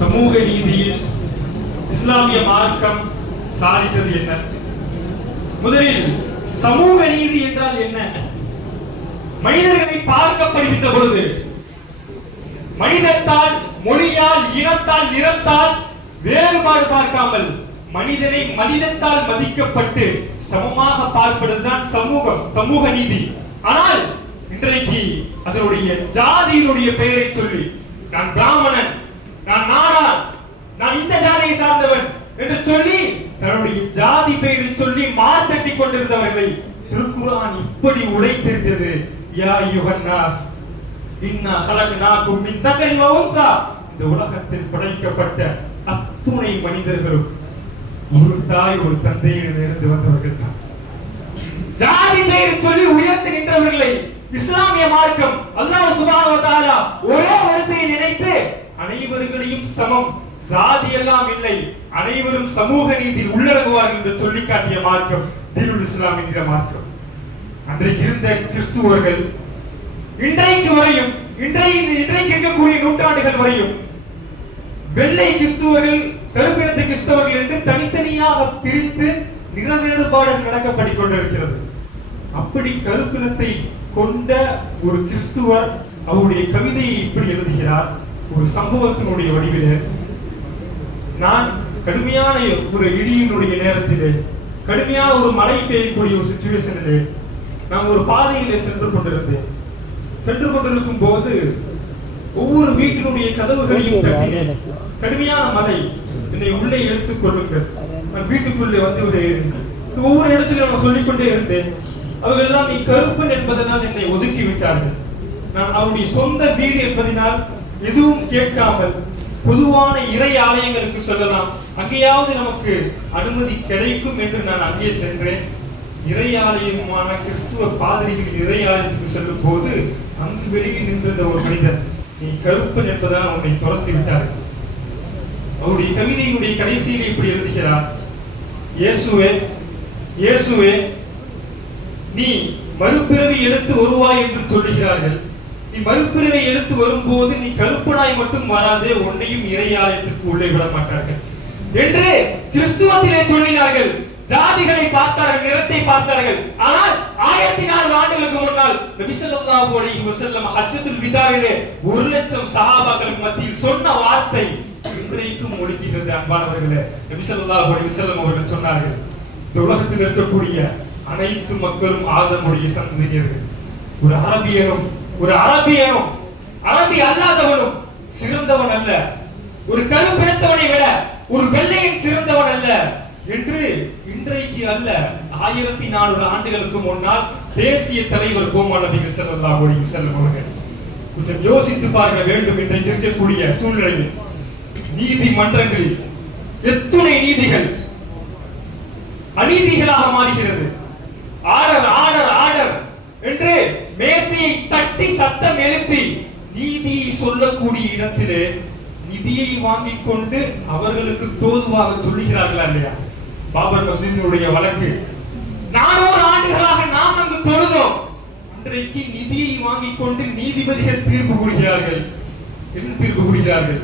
சமூக நீதியில் இஸ்லாமிய மார்க்கம் சாதித்தது என்ன? முதலில் சமூக நீதி என்றால் என்ன? மனிதர்களை பார்க்கப்படுகின்ற பொழுது மனிதத்தால், மொழியால், இனத்தால், நிறத்தால் வேறுபாடு பார்க்காமல் மனிதனை மனிதத்தால் மதிக்கப்பட்டு சமமாக பார்ப்பதுதான் சமூகம், சமூக நீதி. ஆனால் இன்றைக்கு அதனுடைய ஜாதியினுடைய பெயரை சொல்லி நான் பிராமணன், நான் நாடார், நான் இந்த ஜாதியை சார்ந்தவன் என்று சொல்லி தன்னுடைய ஜாதி பெயரை சொல்லி மார்த்தட்டி கொண்டிருந்தவர்களை திருக்குர்ஆன் இப்படி உடைத்திருந்தது. யா அய்யுஹன்னாஸ் இன்னா ஹலக்னாகும் மின் தக்கரின் வ உன்ஸா. இந்த உலகத்தில் படைக்கப்பட்ட அத்துணை மனிதர்களும் ஒரு தாய் ஒரு தந்தையிலிருந்து வந்தவர்கள் தான். ஜாதி பெயரை சொல்லி உயர்த்தி நின்றவர்களை இஸ்லாமிய மார்க்கம் அல்லாஹ் சுப்ஹானஹு வ தஆலா ஒரே வரிசையில் இணைத்து அனைவர்களையும் சமம், சாதி எல்லாம் இல்லை, அனைவரும் சமூக நீதியில் உள்ளடங்குவார்கள் என்று சொல்லி காட்டிய மார்க்கம் தீனுல் இஸ்லாம் என்கிற மார்க்கம். அன்றைக்கு இருந்த கிறிஸ்துவர்கள் இன்றைக்கு வரையும், இன்றைக்கு இருக்கக்கூடிய நூற்றாண்டுகள் வரையும் வெள்ளை கிறிஸ்துவர்கள், கருப்பினத்தை கிறிஸ்தவர்கள் என்று தனித்தனியாக பிரித்து நிற வேறுபாடுகள் நடக்கப்பட்டுக் கொண்டிருக்கிறது. அப்படி கருப்பினத்தை கொண்ட ஒரு கிறிஸ்துவர் அவருடைய கவிதையை இப்படி எழுதுகிறார். ஒரு சம்பவத்தினுடைய வடிவிலே, நான் கடுமையான ஒரு இடியினுடைய நேரத்திலே, கடுமையான ஒரு மழை பெய்யக்கூடிய ஒரு சிச்சுவேஷனிலே நான் ஒரு பாதையிலே சென்று கொண்டிருக்கும் போது ஒவ்வொரு வீட்டினுடைய கதவுகளையும் தட்டினேன். கடுமையான மழை, என்னை உள்ளே எடுத்துக் கொள்ளுங்கள், நான் வீட்டுக்குள்ளே வந்து விடுகிறேன். ஒவ்வொரு இடத்திலும் நான் சொல்லிக்கொண்டே இருந்தேன். அவர்கள் எல்லாம் நீ கருப்பன் என்பதனால் என்னை ஒதுக்கி விட்டார்கள். நான் அவருடைய சொந்த வீடு என்பதனால் எதுவும் கேட்காமல் பொதுவான இறை ஆலயங்களுக்கு சொல்லலாம், அங்கேயாவது நமக்கு அனுமதி கிடைக்கும் என்று நான் அங்கே சென்றேன். இறை ஆலயமான கிறிஸ்துவ பாதிரிகள் இறை ஆலயத்துக்கு செல்லும் போது அங்கு வெளியில் நின்றிருந்த ஒரு மனிதன், நீ கருப்பன் என்பதால் அவனை துரத்தி விட்டார்கள். அவருடைய கவிதையினுடைய கடைசியில் இப்படி எழுதுகிறார், இயேசுவே இயேசுவே நீ மறுபிறவி எடுத்து வருவாய் என்று சொல்லுகிறார்கள். நீ மறுபிறவை எடுத்து வரும்போது நீ கருப்பனாய் மட்டும் வராதே, உன்னையும் இறை ஆலயத்திற்கு உள்ளே விட மாட்டார்கள் என்று கிறிஸ்துவத்திலே சொல்லினார்கள். ஜாதிகளை பார்த்தார்கள், நிறத்தை பார்த்தார்கள். ஆனால் 1400 ஆண்டுகளுக்கு முன்னால் நபி ஸல்லல்லாஹு அலைஹி வஸல்லம் ஹஜ்ஜத்துல் விதாவிலே 1,00,000 சஹாபாக்களுக்கு மத்தியில் சொன்ன வார்த்தை இன்றைக்கும் ஒலிக்கிறது. அன்பானவர்களே, நபி ஸல்லல்லாஹு அலைஹி வஸல்லம் அவர்கள் சொன்னார்கள், இந்த உலகத்தில் இருக்கக்கூடிய அனைத்து மக்களும் ஆதமுடைய சந்ததியர்கள். ஒரு அரபியனும் அரபி அல்லாதவனும் சிறந்தவன் அல்ல, ஒரு கருப்பினத்தவனை விட ஒரு வெள்ளையன் சிறந்தவன் அல்ல என்று இன்றைக்கு அல்ல, 1400 ஆண்டுகளுக்கு முன்னால் தேசிய தலைவர் கோமான் நபிகள் ஸல்லல்லாஹு அலைஹி வஸல்லம் அவர்கள் கொஞ்சம் யோசித்து பார்க்க வேண்டும். இன்றைக்கு இருக்கக்கூடிய சூழ்நிலையில் நீதிமன்றங்களில் எத்துணை நீதிகள் அநீதிகளாக மாறுகிறது. ஆர்டர் ஆர்டர் ஆர்டர் என்று மேசையை தட்டி சத்தம் எழுப்பி நீதியை சொல்லக்கூடிய இடத்திலே நிதியை வாங்கிக் கொண்டு அவர்களுக்கு தோதுவாக சொல்லுகிறார்களா இல்லையா? பாபர் மஸ்ஜிதினுடைய வழக்கு 400 ஆண்டுகளாக நாம் அங்கு தொழுதோம். இன்றைக்கு நிதியை வாங்கிக் கொண்டு நீதிபதிகள் தீர்ப்பு கூறுகிறார்கள். என்ன தீர்ப்பு கூறுகிறார்கள்?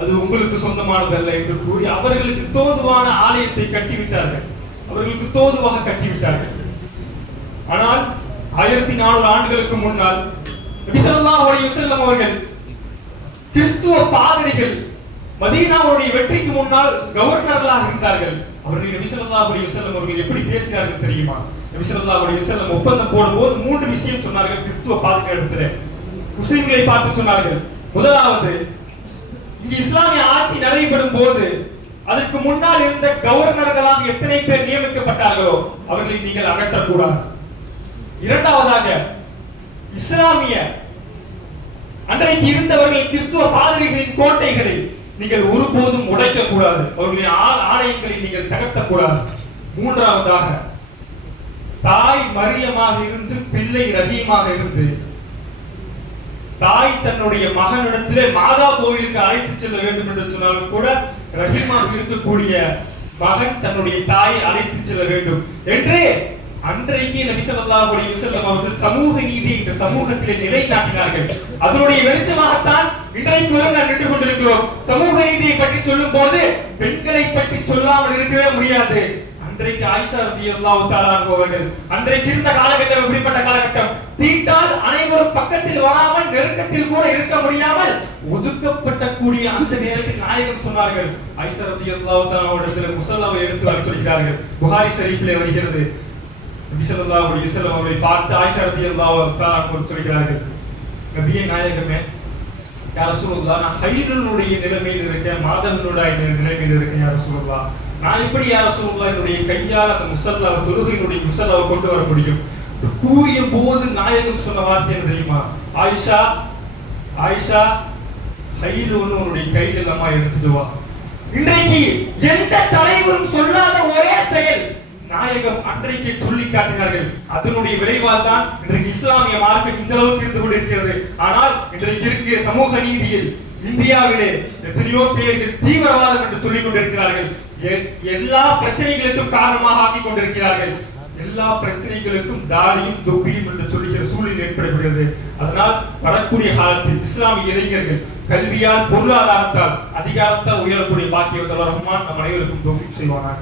அது உங்களுக்கு சொந்தமானதல்ல என்று கூறி அவர்களுக்கு தோதுவான ஆலயத்தை கட்டிவிட்டார்கள், அவர்களுக்கு தோதுவாக கட்டிவிட்டார்கள். ஆனால் 1400 ஆண்டுகளுக்கு முன்னால் நபி ஸல்லல்லாஹு அலைஹி வஸல்லம் அவர்கள் கிறிஸ்துவ பாதிரிகள் மதீனாவுடைய வெற்றிக்கு முன்னால் கவர்னர்களாக இருந்தார்கள். அவர்கள் நபி ஸல்லல்லாஹு அலைஹி வஸல்லம் அவர்கள் எப்படி பேசினார்கள் தெரியுமா? நபி ஸல்லல்லாஹு அலைஹி வஸல்லம் ஒப்பந்தம் போடும்போது 3 விஷயம் சொன்னார்கள். கிறிஸ்துவ பாதிரிகளிடத்திலே முஸ்லிம்களை பார்த்து சொன்னார்கள். முதலாவது, இங்கு இஸ்லாமிய ஆட்சி நடைபெறும் போது அதற்கு முன்னால் இருந்த கவர்னர்களாக எத்தனை பேர் நியமிக்கப்பட்டார்களோ அவர்களை நீங்கள் அகற்றக்கூடாது. இரண்டாவதாக, இஸ்லாமிய அன்றைக்கு இருந்தவர்கள் கிறிஸ்துவ பாதிரிகளின் கோட்டைகளை நீங்கள் ஒருபோதும் உடைக்க கூடாது, அவர்களுடைய ஆலயங்களை நீங்கள் தகர்த்தக்கூடாது. மூன்றாவதாக, தாய் மரியமாக இருந்து பிள்ளை ரஹீமாக இருந்து தாய் தன்னுடைய மகனிடத்திலே மாதா கோவிலுக்கு அழைத்து செல்ல வேண்டும் என்று சொன்னாலும் கூட ரஹீமாக இருக்கக்கூடிய மகன் தன்னுடைய தாயை அழைத்து செல்ல வேண்டும் என்று அன்றைக்கு நபி ஸல்லல்லாஹு அலைஹி வஸல்லம் அவர்கள் சமூக நீதி என்ற சமூகத்திலே நிலைநாட்டினார்கள். அதனுடைய வெளிச்சமாகத்தான் இன்றைக்கு வரை நாம் நின்று கொண்டிருக்கிறோம். சமூக நீதியை கிடையாது. அன்றைக்கு ஆயிஷா ரலியல்லாஹு தஆலா அவர்கள் அன்றைக்கு இருந்த காலகட்டம் எப்படிப்பட்ட காலகட்டம்? தீட்டால் அனைவரும் பக்கத்தில் வராமல் நெருக்கத்தில் கூட இருக்க முடியாமல் ஒதுக்கப்பட்ட கூடிய அந்த நேரத்தில் நாயகம் சொன்னார்கள். ஆயிஷா ரலியல்லாஹு தஆலா அவர்கள் முஸல்லாவை எடுத்து வர சொல்கிறார்கள். புகாரி ஷரீஃபிலே வருகிறது. நபி ஸல்லல்லாஹு அலைஹி வஸல்லம் அவர்களை பார்த்து ஆயிஷா ரலியல்லாஹு தஆலா அவர்கள் சொல்கிறார்கள், நபியே நாயகமே, யா ரசூலுல்லாஹ், நான் ஹைருனுடைய நிலைமையில் இருக்கேன், மாதவனுடைய நிலைமையில் இருக்கேன் யா ரசூலுல்லாஹ். நான் எப்படி யா ரசூலுல்லாஹ் என்னுடைய கையால் அந்த முஸல்லாவை தொழுகையினுடைய முஸல்லாவை கொண்டு வர முடியும்? கூறிய போது நாயகம் சொன்ன வார்த்தை என்ன தெரியுமா? ஆயிஷா, ஆயிஷா, ஹைருன்னு உன்னுடைய கையில் அம்மா எடுத்துட்டு வா. இன்றைக்கு எந்த தலைவரும் சொல்லாத ஒரே செயல் நாயகம் அன்றைக்கு சொல்லி காட்டினார்கள். அதனுடைய விளைவால் தான் இன்றைக்கு இஸ்லாமிய மார்க்கம் இந்த அளவுக்கு இருந்து கொண்டிருக்கிறது. ஆனால் இன்றைக்கு இருக்கிற சமூக நீதியில் இந்தியாவிலே எத்தனையோ பேர்கள் தீவிரவாதம் என்று சொல்லிக் கொண்டிருக்கிறார்கள். எல்லா பிரச்சனைகளுக்கும் காரணமாக ஆக்கிக் கொண்டிருக்கிறார்கள். எல்லா பிரச்சனைகளுக்கும் தாடியும் தொப்பியும் என்று சொல்லுகிற சூழல் ஏற்படுகிறது. அதனால் வரக்கூடிய காலத்தில் இஸ்லாமிய இளைஞர்கள் கல்வியால், பொருளாதாரத்தால், அதிகாரத்தால் உயரக்கூடிய பாக்கியத்தை ரஹ்மான் நம் அனைவருக்கும் தௌஃபீக் செய்வானாக.